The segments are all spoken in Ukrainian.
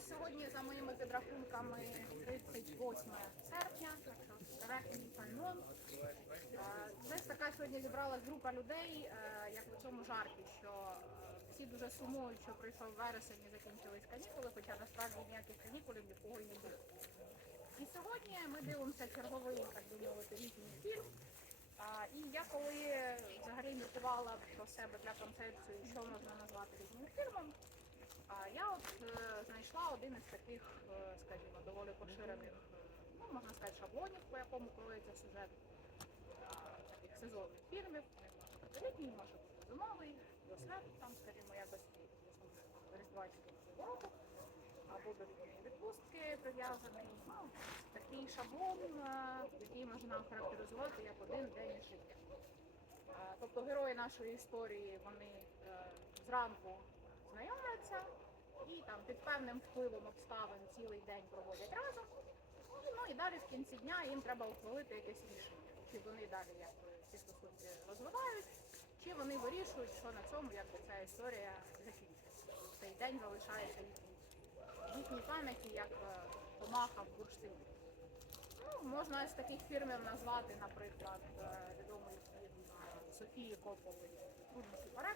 сьогодні за моїми підрахунками 38 серпня, так що. Десь така сьогодні зібралась група людей, е, як у цьому жарті, що е, всі дуже сумують, що прийшов вересень і закінчились канікули, хоча насправді ніяких канікулів нікого і не було. І сьогодні ми дивимося черговий, так би мовити, літній фільм. А, і я коли взагалі міркувала про себе для концепції, що можна назвати літнім фільмом, а, я от е, знайшла один із таких, е, скажімо, доволі поширених, е, ну можна сказати, шаблонів, по якому кроється сюжет таких сезонних фільмів. Літній може бути зимовий, весняний, там, скажімо, якось різдва чи року або до відпустки прив'язаний. Ну, такий шаблон, який можна охарактеризувати як один день життя. Тобто герої нашої історії вони зранку знайомляться і там під певним впливом обставин цілий день проводять разом. Ну і далі в кінці дня їм треба ухвалити якесь рішення. Чи вони далі якби, ці стосунки розвивають, чи вони вирішують, що на цьому якби, ця історія закінчиться. Цей день залишається їхній їхній пам'яті як е, помаха в бурштині. Ну, можна з таких фільмів назвати, наприклад, е, відомий фільм е, Софії Кополи «Трудності перекладу.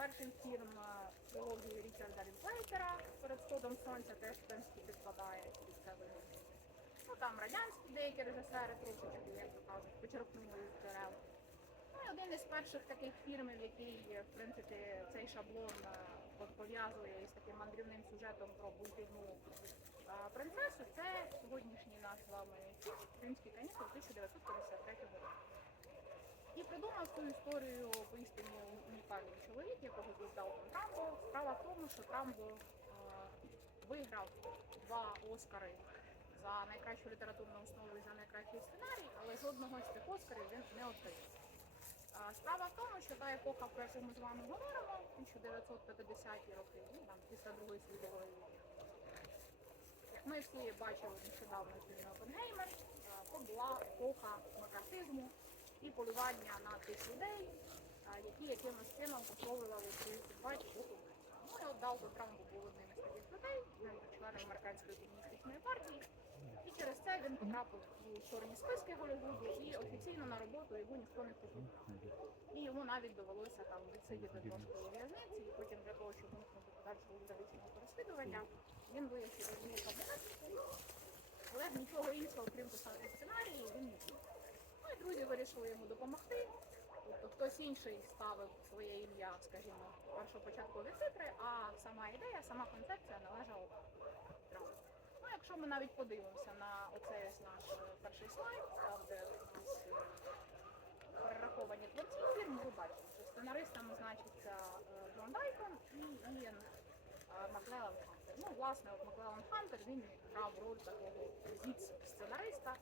Е, Перший фільм е, трилогії Річарда Лінклейтера перед сходом сонця теж в принципі підпадає під це. Ну там радянські деякі режисери трошечки, як то кажуть, почерпнули з джерел. Ну і один із перших таких фільмів, який в принципі цей шаблон е, пов'язує із таким мандрівним сюжетом про бунтівну е, принцесу, це сьогоднішній наш з вами фільм Кримські канікули 1953 року. І придумав цю історію поістину унікальний чоловік, якого Далтон Трамбо. Справа в тому, що Трамбо е, виграв два Оскари за найкращу літературну основу і за найкращий сценарій, але жодного з цих Оскарів він не отримав. Справа в тому, що та епоха, про яку ми з вами говоримо, 1950-ті роки, ну там після Другої світової війни. Як ми всі бачили нещодавно фільм Опенгеймер, а, то була епоха макартизму і полювання на тих людей, які якимось чином пословлювали свою ситуацію до комунізму. Ну і от Далтон Трампу був одним із таких людей, був членом американської комуністичної партії, і через це він потрапив у чорні списки Голлівуду і офіційно на роботу його ніхто не хотів. І йому навіть довелося там відсидіти трошки у в'язниці, і потім для того, щоб уникнути подальшого юридичного переслідування, він його кабінет, але нічого іншого, крім писати сценарії, він не міг. І вирішили йому допомогти. Тобто хтось інший ставив своє ім'я, скажімо, першопочаткові цифри, а сама ідея, сама концепція належала Трампу. Ну, якщо ми навіть подивимося на оцей наш перший слайд, там де перераховані творці фільму, ви бачите, що сценаристами значиться е, Джон Дайкон і Ієн е, Маклеллан Хантер. Ну, власне, от Маклеллан Хантер він грав роль такого зіц сценариста,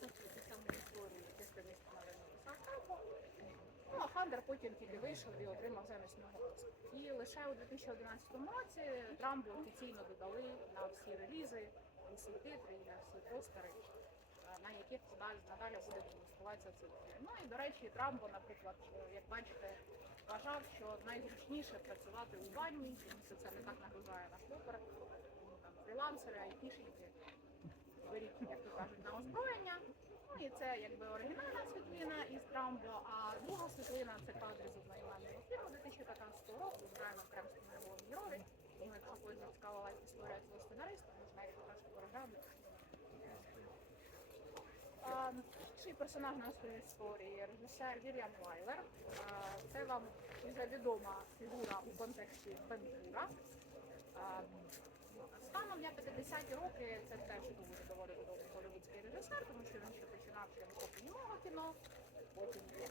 ту саму історію сценарію написав Трампо. Ну, а Хантер потім тільки вийшов і отримав замість нього. І лише у 2011 році Трампу офіційно додали на всі релізи, на всі титри, на всі постери, е, на яких надалі, надалі буде демонструватися цей фільм. Ну і до речі, Трампо, наприклад, е, як бачите, вважав, що найзручніше працювати у ванні, тому це не так нагружає наш там фрілансери, айтішники беріть, як то кажуть, на озброєння. Ну і це якби оригінальна світлина із Трамбо, а друга світлина це кадри з одноіменного фільму 2015 року з Брайаном Кремським на головній ролі. Тому якщо когось зацікавила історія цього сценариста, як покажете переглянути. А, Інший персонаж нашої історії режисер Вільям Вайлер. Це вам вже відома фігура у контексті Бенкура. Станом на 50-ті роки це теж дуже доволі відомий голівудський режисер, тому що він ще починав ще він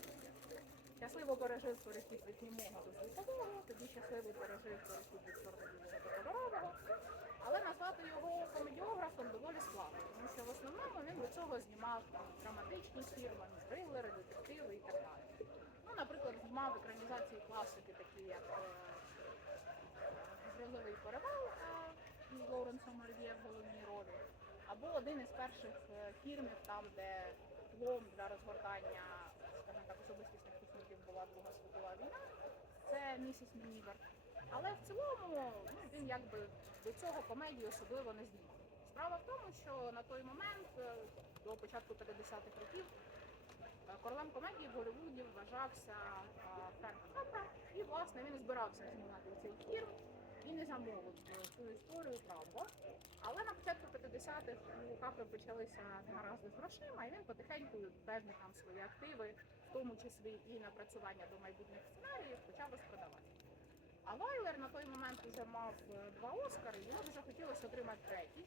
щасливо пережив перехід від німого до звукового, тоді щасливо пережив перехід від чорно-білого до кольорового. Але назвати його комедіографом доволі складно, тому що в основному він до цього знімав драматичні фільми, трилери, детективи і так далі. Ну, наприклад, знімав екранізації класики, такі як е, Грозовий перевал е, із Лоуренсом Олів'є в головній ролі. Або один із перших е, фільмів, там, де тлом для розгортання, скажімо так, особистісних стосунків була Друга світова війна. Це місіс Мінівер. Але в цілому ну, він якби до цього комедії особливо не знімав. Справа в тому, що на той момент, е, до початку 50-х років, е, королем комедії в Голлівуді вважався е, Френк Капра, і власне він збирався знімати цей фільм і не замовив цю історію правда. Але на початку 50-х у Капри почалися негаразди з грошима, і він потихеньку теж там свої активи, в тому числі і напрацювання до майбутніх сценаріїв, почав розпродавати. А Вайлер на той момент вже мав е, два Оскари, йому дуже хотілося отримати третій.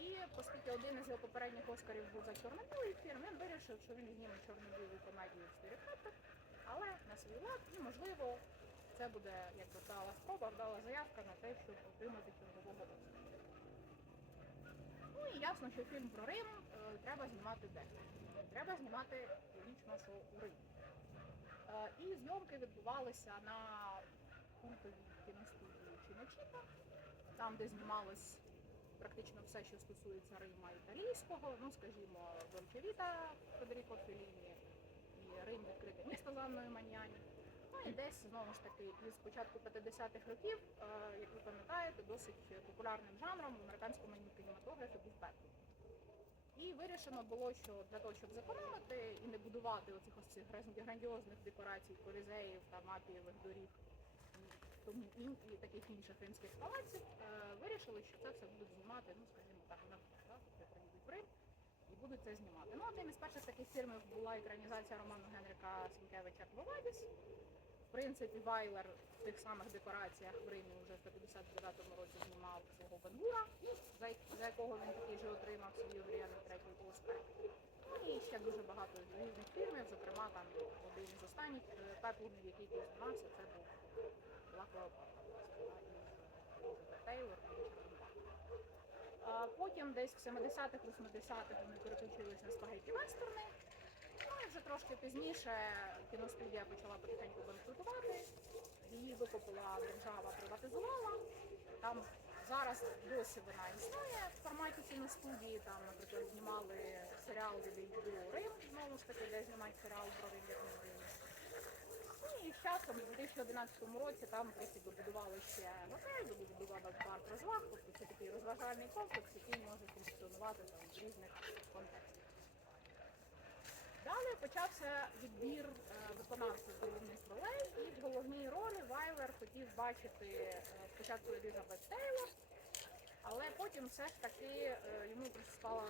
І оскільки один із його попередніх Оскарів був за чорно-білий фільм, він вирішив, що він зніме чорно-білу комедію в стилі Капри, але на свій лад, і можливо, це буде якби вдала спроба, вдала заявка на те, щоб отримати чергового Оскара. Ну і ясно, що фільм про Рим е, треба знімати де. Треба знімати логічно, що у Римі. Е, і зйомки відбувалися на культовій кіностудії Чиночіта, там, де знімалось практично все, що стосується Рима італійського, ну скажімо, Дольче Віта Федеріко Феліні і Рим відкрите місто з Анною Маньяні. І десь знову ж таки із початку 50-х років, е, як ви пам'ятаєте, досить популярним жанром в американському кінематографі був пеплум. І вирішено було, що для того, щоб зекономити і не будувати оцих ось цих грандіозних декорацій, колізеїв та мапієвих доріг тому і таких інших римських палаців, е, вирішили, що це все будуть знімати, ну скажімо так, на приїдуть в Рим і будуть це знімати. Ну, одним із перших таких фільмів була екранізація роману Генрика Сінкевича Квовадіс. Принципі, Вайлер в тих самих декораціях в Римі вже в 59-му році знімав свого Бенгура, за, за якого він такий же отримав свій омріяний третій Оскар. Ну і ще дуже багато різних фільмів, зокрема там один із останніх е, пеплумів, який тут знімався, це був із Тейлор Потім десь в 70-х, 80-х вони переключилися на спагетті вестерни. Ну вже трошки пізніше кіностудія почала потихеньку банкрутувати, її викупила держава, приватизувала. Там зараз досі вона існує в форматі кіностудії. Там, наприклад, знімали серіал від HBO Рим, знову ж таки, де знімають серіал про як не Рим. Ну і з часом, у 2011 році, там трохи добудували ще готель, добудували парк розваг, тобто це такий розважальний комплекс, який може функціонувати там в різних контекстах. Далі почався відбір е, виконавців головних ролей, і в головній ролі Вайлер хотів бачити е, спочатку Елізабет Тейлор, але потім все ж таки е, йому приспала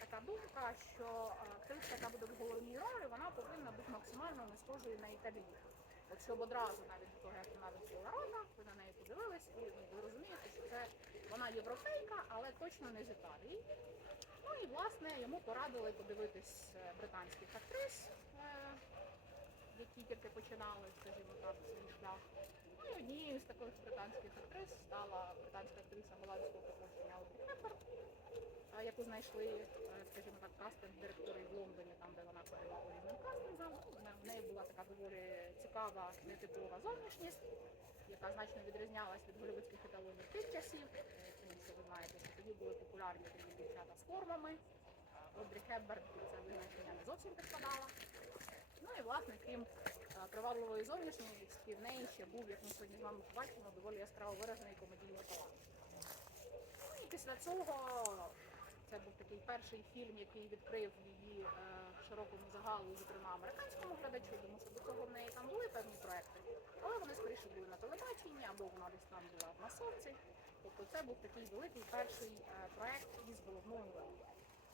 така думка, що актриса, яка буде в головній ролі, вона повинна бути максимально не схожою на італійку. От щоб одразу навіть вона відкрила рота, ви на неї подивились, і ну, ви розумієте, що це вона європейка, але точно не з Італії. Ну і власне йому порадили подивитись е, британських актрис, е, які тільки починали, скажімо так, свій шлях. Ну і однією з таких британських актрис стала британська актриса голландського походження Аудрі Хепберн, е, яку знайшли, е, скажімо так, кастинг-директори в Лондоні, там де вона по різним кастингам. В неї була така доволі цікава, нетипова зовнішність, яка значно відрізнялась від голівудських еталонів тих часів, е, тому що ви знаєте, що тоді були популярні такі дівчата з формами. Одрі Хепберн це визначення не зовсім підпадала. Ну і власне, крім е, привабливої зовнішності, в неї ще був, як ми сьогодні з вами побачимо, доволі яскраво виражений комедійний талант. Ну і після цього це був такий перший фільм, який відкрив її е, широкому загалу, зокрема американському глядачу, тому що до цього в неї там були певні проекти, але вони скоріше були на телебаченні або вона десь там була в масовці. Тобто це був такий великий перший е, проект із головною ролью.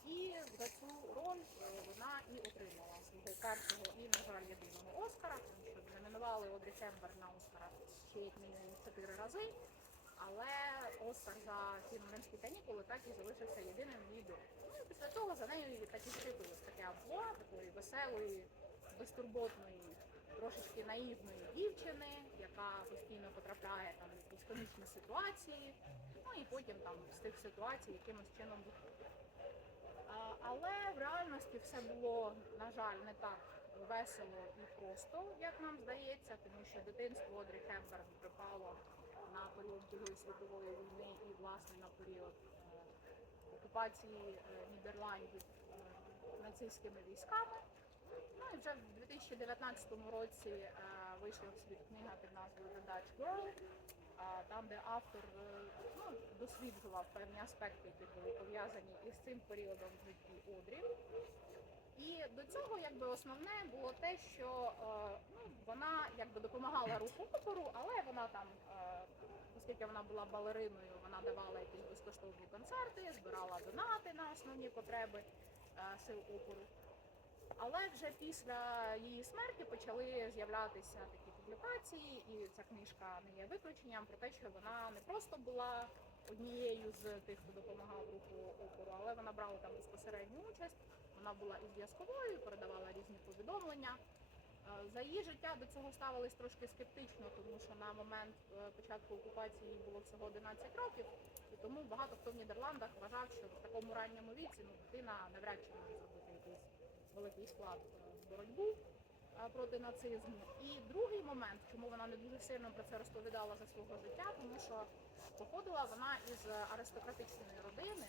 І за цю роль е, вона і отримала свого першого і, на жаль, єдиного Оскара, тому що номінували Одрі Хепберн на Оскара ще як мінімум чотири рази. Але Оскар за фільм Римські канікули так і залишився єдиним долі. Ну і після того за нею так і скріпилось таке амплуа, такої веселої, безтурботної, трошечки наївної дівчини, яка постійно потрапляє там в якісь комічні ситуації, ну і потім там з тих ситуацій якимось чином виходить. Але в реальності все було, на жаль, не так весело і просто, як нам здається, тому що дитинство Одрі Хепберн припало на період Другої світової війни і власне на період е, окупації е, Нідерландів е, нацистськими військами. Ну і вже в 2019 році вийшла світ книга під назвою The Dutch Girl, там, де автор ну, досліджував певні аспекти, які були пов'язані із цим періодом в житті Одрі. І до цього якби основне було те, що ну, вона якби допомагала руху опору, але вона там, оскільки вона була балериною, вона давала якісь безкоштовні концерти, збирала донати на основні потреби е, сил опору. Але вже після її смерті почали з'являтися такі публікації, і ця книжка не є виключенням про те, що вона не просто була однією з тих, хто допомагав руху опору, але вона брала там безпосередню участь. Вона була і зв'язковою, передавала різні повідомлення. Е, За її життя до цього ставились трошки скептично, тому що на момент е, початку окупації було всього 11 років, і тому багато хто в Нідерландах вважав, що в такому ранньому віці ну, дитина навряд чи може зробити якийсь великий вклад е, в боротьбу е, проти нацизму. І другий момент, чому вона не дуже сильно про це розповідала за свого життя, тому що походила вона із аристократичної родини.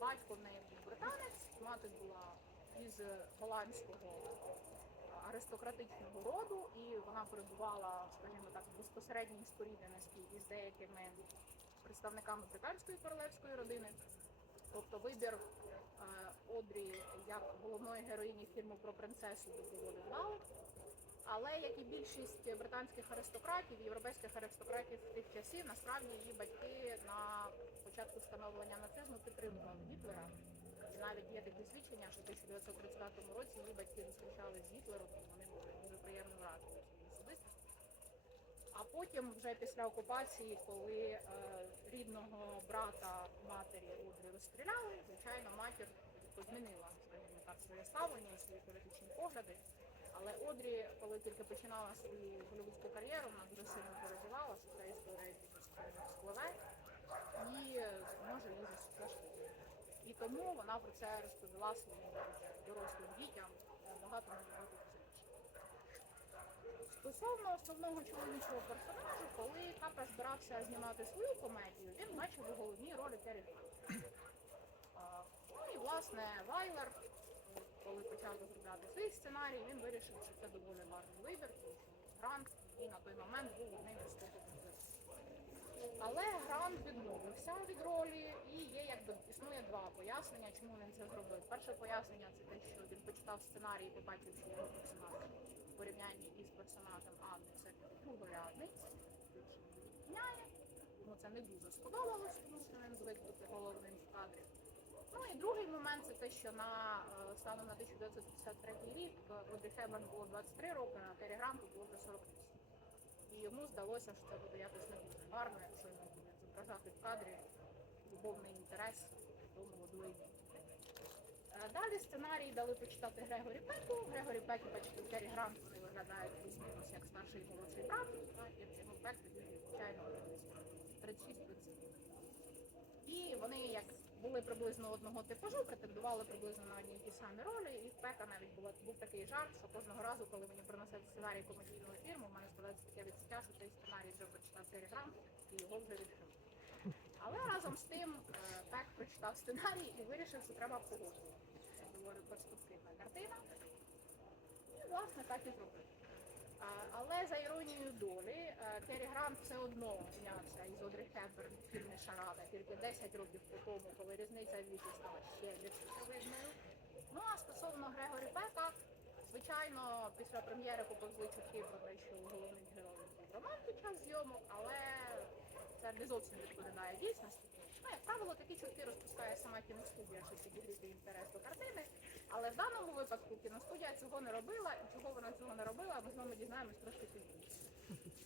Батько в неї був британець, мати була із голландського аристократичного роду, і вона перебувала, скажімо так, в безпосередній спорідненості із деякими представниками британської королевської родини. Тобто вибір е, Одрі як головної героїні фільму про принцесу доволі вдалий. Але як і більшість британських аристократів, європейських аристократів тих часів, насправді її батьки на початку становлення нацизму підтримували Гітлера. Навіть є такі свідчення, що в 1935 році її батьки зустрічалися з Гітлером, і вони були дуже приємно вражені особистістю. А потім, вже після окупації, коли е, рідного брата матері Одрі розстріляли, звичайно, матір змінила, так, своє ставлення і свої політичні погляди. Але Одрі, коли тільки починала свою голівудську кар'єру, вона дуже сильно переживала, що ця історія спливе і може її зашкодити. І тому вона про це розповіла своїм дорослим дітям багато набагато. Стосовно основного чоловічого персонажу, коли Капра збирався знімати свою комедію, він бачив у головній ролі. А, Ну і власне Вайлер, коли почав розробляти свій сценарій, він вирішив, що це доволі гарний вибір, тому що Грант, який на той момент був одним із але Грант відмовився від ролі, і є якби існує два пояснення, чому він це зробив. Перше пояснення це те, що він почитав сценарій, і побачив, що його персонаж в порівнянні із персонажем Анни все другорядний. Йому це не дуже сподобалось, тому що він звик бути головним в кадрі. Ну і другий момент це те, що на е, станом на 1953 рік е, Одрі Хеберн було 23 роки, а Террі Гранту було вже 48. І йому здалося, що це буде якось не дуже гарно, якщо він зображати в кадрі любовний інтерес до молодої. Е, Далі сценарій дали почитати Грегорі Пеку. Грегорі Пек і бачите, Керрі Грант виглядають плюс-мінус як старший молодший брат, і його Пек тоді, звичайно, 36-37. І вони як були приблизно одного типажу, претендували приблизно на одні й ті самі ролі. І в Пека навіть була, був такий жарт, що кожного разу, коли мені приносять сценарій комедійного фільму, у мене складається таке відчуття, що цей сценарій вже прочитав Террі Грант і його вже відкрив. Але разом з тим е, Пек прочитав сценарій і вирішив, що треба погодити. Це доволі перспективна картина. І, власне, так і зробив. Але за іронією долі, е, Керрі Грант все одно знявся із Одрі Хепберн в фільмі Шарада тільки 10 років по тому, коли різниця в віці стала ще більш очевидною. Ну а стосовно Грегорі Пека, звичайно, після прем'єри поповзли чутки про те, що у головних героїв був роман під час зйомок, але це не зовсім відповідає дійсності. Ну, як правило, такі чутки розпускає сама кіностудія, щоб підігріти інтерес до картини. Але в даному випадку кіностудія цього не робила, і чого вона цього не робила, ми з вами дізнаємось трошки пізніше.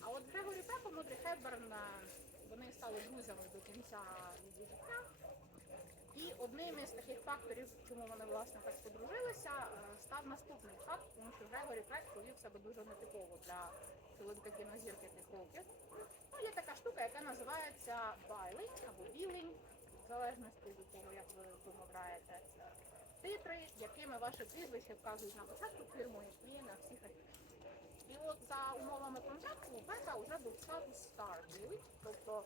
А от Грегорі Пеком, Одрі Хепберн, вони стали друзями до кінця її життя. І одним із таких факторів, чому вони власне так подружилися, е, став наступний факт, тому що Грегорі Пек повів себе дуже нетипово для чоловіка кінозірки тих років. Ну, є така штука, яка називається байлінг або білінг, в залежності від того, як ви вимовляєте титри, якими ваше прізвище вказують на початку фільму і на всіх афішах. І от за умовами контракту у Пека вже був статус Star Billing, тобто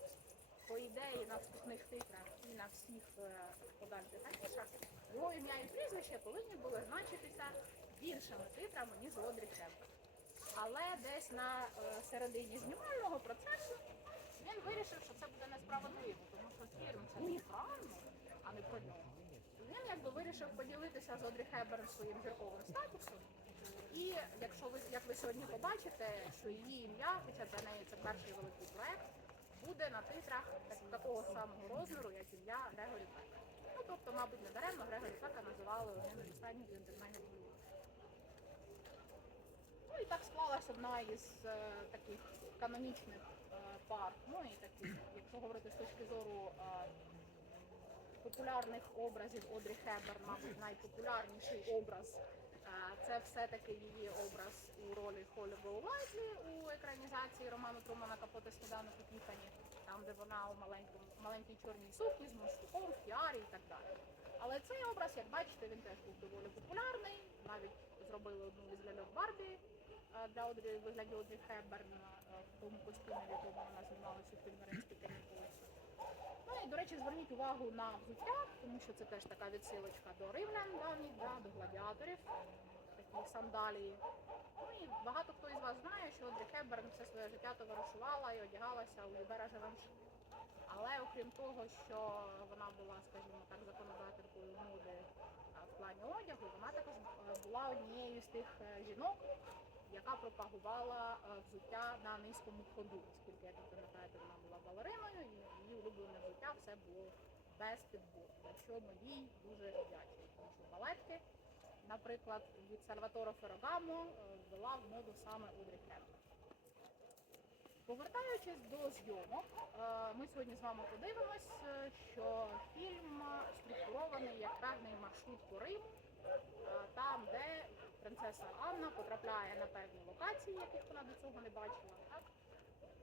по ідеї на вступних титрах і на всіх е, подальших афішах його ім'я і прізвище повинні були значитися більшими титрами, ніж у Одрі Хепберн. Але десь на е, середині знімального процесу він вирішив, що це буде несправедливо, тому що фільм це не про Анну, а не про нього. Він якби вирішив поділитися з Одрі Хеберн своїм зірковим статусом. І якщо ви як ви сьогодні побачите, що її ім'я, хоча для неї це перший великий проект, буде на титрах так- такого самого розміру, як ім'я Грегорі Пека. Ну тобто, мабуть, не даремно Грегорі Пека називали одним з останніх джентльменів. Ну і так склалась одна із е, таких канонічних е, пар. Ну і таких, якщо говорити з точки зору е, популярних образів Одрі Хеберн, мабуть, найпопулярніший образ. е, Це все-таки її образ у ролі Холі Гоулайтлі у екранізації роману Трумана Капота Сніданок у Тіфані, там, де вона у маленькому маленькій чорній сукні з мундштуком, в тіарі і так далі. Але цей образ, як бачите, він теж був доволі популярний. Навіть зробили одну із ляльок Барбі е, для Одрі в вигляді Одрі Хеберн е, в тому костюмі, в якому вона знімалася у фільмі Римські канікули. Ну і до речі, зверніть увагу на взуття, тому що це теж така відсилочка до римлян давніх, да, до гладіаторів, такі сандалії. Ну і багато хто із вас знає, що Одрі Хеберн все своє життя товаришувала і одягалася у Любера Живанши. Але окрім того, що вона була, скажімо так, законодателькою моди в плані одягу, вона також е, була однією з тих е, жінок, яка пропагувала е, взуття на низькому ходу, оскільки, як пам'ятаєте, вона була балериною, і її улюблене взуття все було без підбору, за що ми їй дуже вдячні. Тому що балетки, наприклад, від Сальваторо Ферогамо е, ввела в моду саме Одрі Хепберн. Повертаючись до зйомок, е, ми сьогодні з вами подивимось, що фільм структурований як певний маршрут по Риму, там, де принцеса Анна потрапляє на певні локації, яких вона до цього не бачила.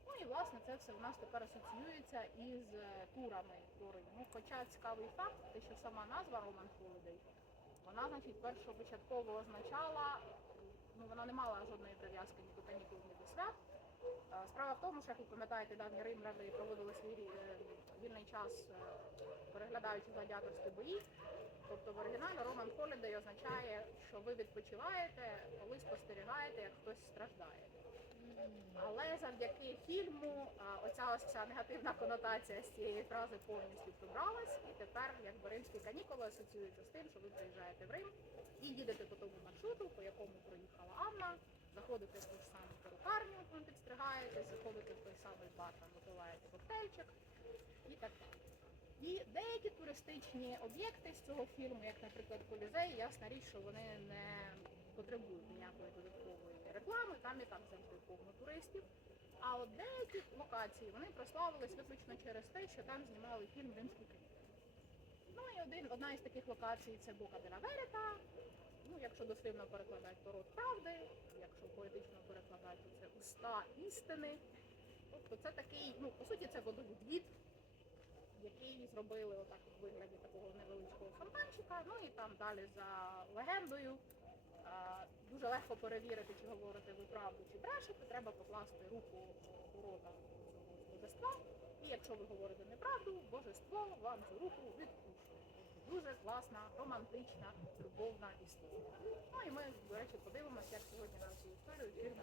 Ну і власне це все у нас тепер асоціюється із е, турами до Риму. Хоча цікавий факт, те, що сама назва Роман Холідей, вона, значить, першопочатково означала, ну вона не мала жодної прив'язки ні до канікул, ні до свят. Справа в тому, що як ви пам'ятаєте, давні римляни проводили свій е, вільний час, е, переглядаючи гладіаторські бої. Тобто в оригіналі Роман Холідей означає, що ви відпочиваєте, коли спостерігаєте, як хтось страждає. Але завдяки фільму оця ось ця негативна конотація з цієї фрази повністю прибралась, і тепер якби римські канікули асоціюються з тим, що ви приїжджаєте в Рим і їдете по тому маршруту, по якому проїхала Анна, заходите в ту ж саму перукарню, там підстригаєтесь, заходите в той самий бар, там випиваєте коктейльчик і так далі. І деякі туристичні об'єкти з цього фільму, як, наприклад, Колізей, ясна річ, що вони не потребують ніякої додаткової реклами, там і так завжди повно туристів. А от деякі локації вони прославились виключно через те, що там знімали фільм Римські канікули. Ну і один, одна із таких локацій це Бока де. Ну, якщо дослівно перекладати, то рот правди, якщо поетично перекладати, то це уста істини. Тобто це такий, ну по суті, це водовідвід, який зробили отак у вигляді такого невеличкого фонтанчика. Ну і там далі за легендою. е, Дуже легко перевірити, чи говорите ви правду, чи брешете. Треба покласти руку у рота божества. І якщо ви говорите неправду, божество вам цю руку відпушує. Дуже класна, романтична, любовна історія. Ну і ми, до речі, подивимося, як сьогодні на цю історію фільм.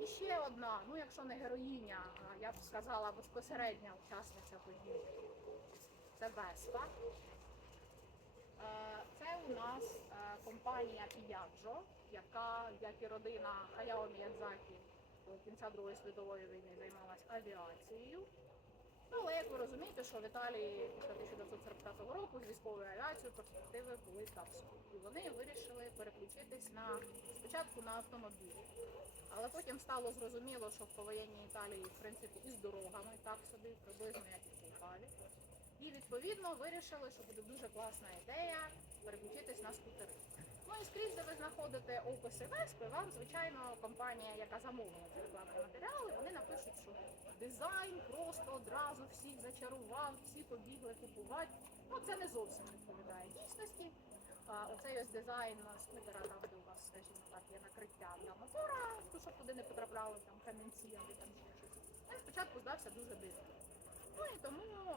І ще одна, ну якщо не героїня, а я б сказала безпосередня учасниця події. Це Веспа. Е, Це у нас е, компанія Piaggio, яка, як і родина Хаяо Міядзакі до кінця Другої світової війни займалась авіацією. Ну, але як ви розумієте, що в Італії після 1945 року з військовою авіацією перспективи були капсулі. І вони вирішили переключитись на спочатку на автомобілі. Але потім стало зрозуміло, що в повоєнній Італії, в принципі, і з дорогами так собі, приблизно як і в Італії. І відповідно вирішили, що буде дуже класна ідея переключитись на скутери. Ну і скрізь, де ви знаходите описи Веспи, вам, звичайно, компанія, яка замовила ці рекламні матеріали, вони напишуть, що дизайн просто одразу всіх зачарував, всі побігли купувати. Ну це не зовсім відповідає дійсності. Оцей ось дизайн скутера, там де у вас, скажімо так, є накриття для мотора, ну, щоб туди не потрапляли там камінці або там щось. Він спочатку здався дуже дивним. Ну і тому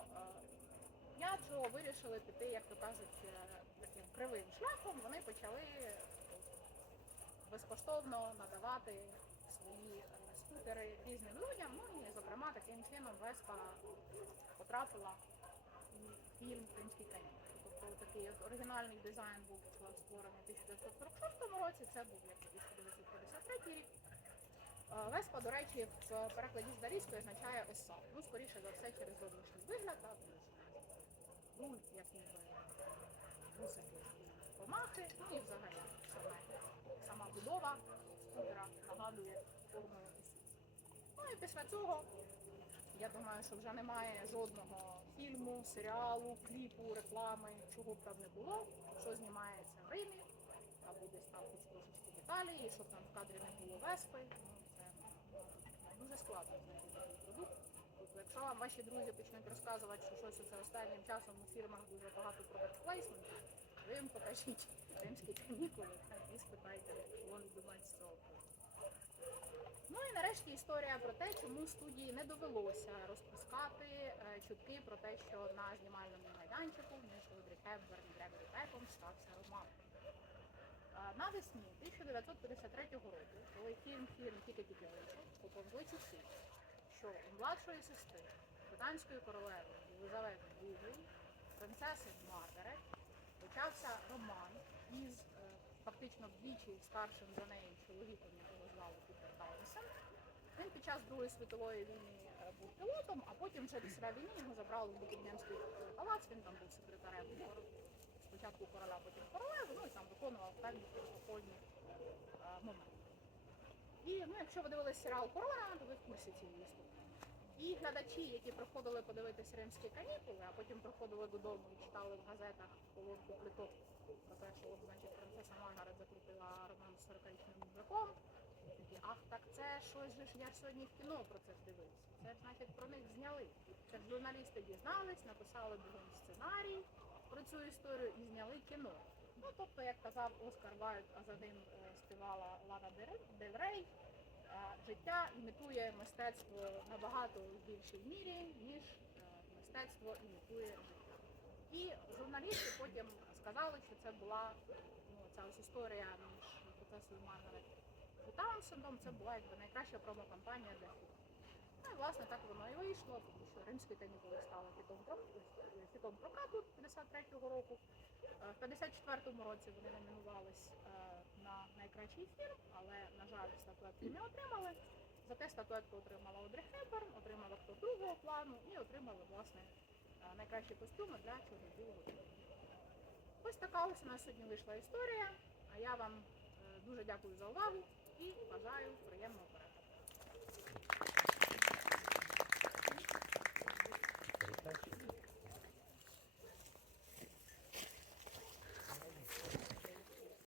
я чого вирішили піти, як то кажуть, е, кривим шляхом. Вони почали безкоштовно надавати свої е, скутери різним людям. Ну і зокрема таким чином Веспа потрапила у фільм Кримський канікул. Тобто такий оригінальний дизайн був створений у 1946 році. Це був як 1953 рік. Е, Веспа, до речі, в перекладі з дарійської означає оса. Ну, скоріше за все, через зовнішній вигляд, так, тому як ніби гусики і комахи, ну і взагалі саме, сама будова скутера нагадує формою осі. Ну і після цього, я думаю, що вже немає жодного фільму, серіалу, кліпу, реклами, чого б там не було, що знімається в Римі, або десь там хоч трошечки в Італії, щоб там в кадрі не було веспи. Ну, це дуже складно знайти такий продукт. Тобто, якщо вам ваші друзі почнуть розказувати, що щось оце останнім часом у фірмах дуже багато placement, ви їм покажіть римські канікули і спитайте, що вони думають з цього. Ну і нарешті історія про те, чому студії не довелося розпускати е, чутки про те, що на знімальному майданчику між Одрі Хепберн і Грегорі Пеком стався роман. Е, Навесні 1953 року, коли фільм фільм тільки-тільки вийшов, поповзли чутки, що у младшої сестри британської королеви Єлизавети II, принцеси Маргарет, почався роман із е, фактично вдвічі старшим за нею чоловіком, якого звали Пітер Таунсен. Він під час Другої світової війни е, був пілотом, а потім вже після війни його забрали в Букінгемський палац. Він там був секретарем спочатку короля, потім королеви, ну і там виконував певні протокольні е, моменти. Якщо ви дивились серіал Корона, то ви в курсі цієї історії. І глядачі, які приходили подивитись римські канікули, а потім приходили додому і читали в газетах колонку пліток про те, що значить, принцеса Маргарет закрутила роман з 40-річним мужиком. Ах, так це щось ж я сьогодні в кіно про це дивився. Це ж значить про них зняли. Це ж журналісти дізнались, написали другий сценарій про цю історію і зняли кіно. Ну тобто, як казав Оскар Вальд, а за ним е, співала Лана Дель- Дель Рей, е, життя імітує мистецтво набагато в більшій мірі, ніж е, мистецтво імітує життя. І журналісти потім сказали, що це була ну, ця ось історія між професором Маргарет Таунсендом, це була якби найкраща промокампанія для фільму. Ну і власне так воно і вийшло, тому що римські канікули стали хітом, прокату 53-го року. Е, В 54-му році вони номінувались е, на найкращий фільм, але, на жаль, статуетки не отримали. Зате статуетку отримала Одрі Хепберн, отримала актор другого плану і отримали власне е, найкращі костюми для чорно-білого фільму. Ось така ось у нас сьогодні вийшла історія. А я вам дуже дякую за увагу і бажаю приємного перегляду. Thank you.